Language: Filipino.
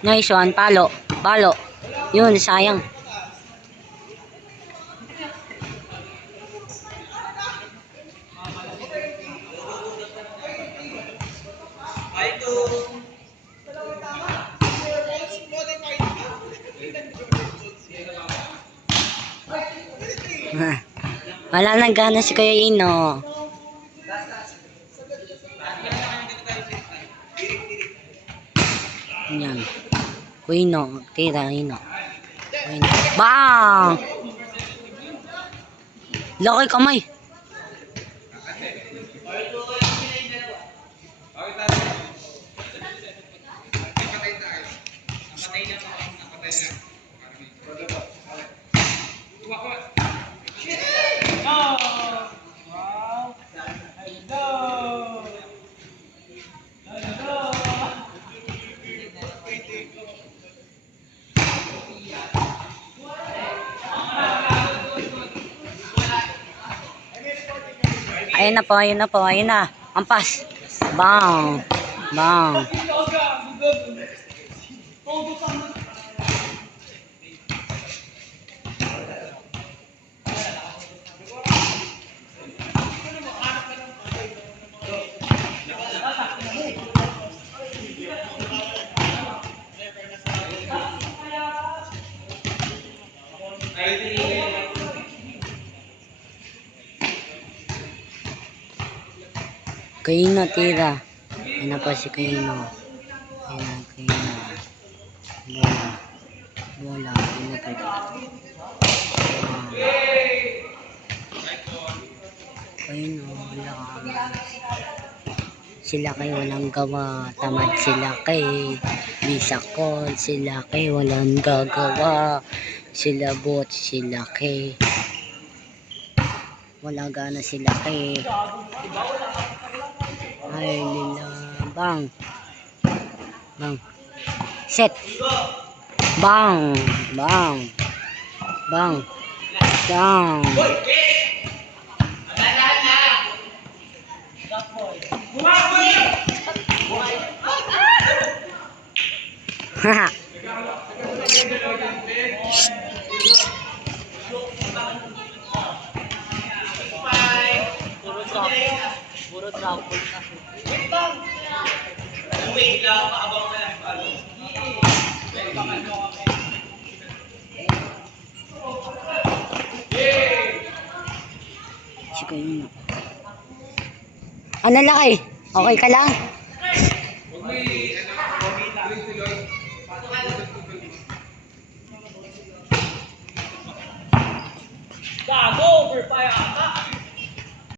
Nice one, palo. Palo. Yun, sayang. Wala nang gana si Kuya Ino. Yan. Kuya Ino, tira Ino. Bang! Laki kamay. Ayun na po, ayun na po, ayun na. Ampas. Bang. Bang. Kaino tira. Ayun na po si Kaino. Ayan, Kaino. Bola. Bola. Ayun na po. Kaino. Wala. Sila kay walang gawa. Tamad sila kay bisakol. Sila kay walang gagawa. Sila bot. Sila kay wala gana sila kay ay nila. Bang. Bang. Set. Bang. Bang. Bang. Bang. Haha. Puro travel na. Wait lang, maabang na lang. Sige yun. Ano laki? Okay ka lang? Gago, overfire.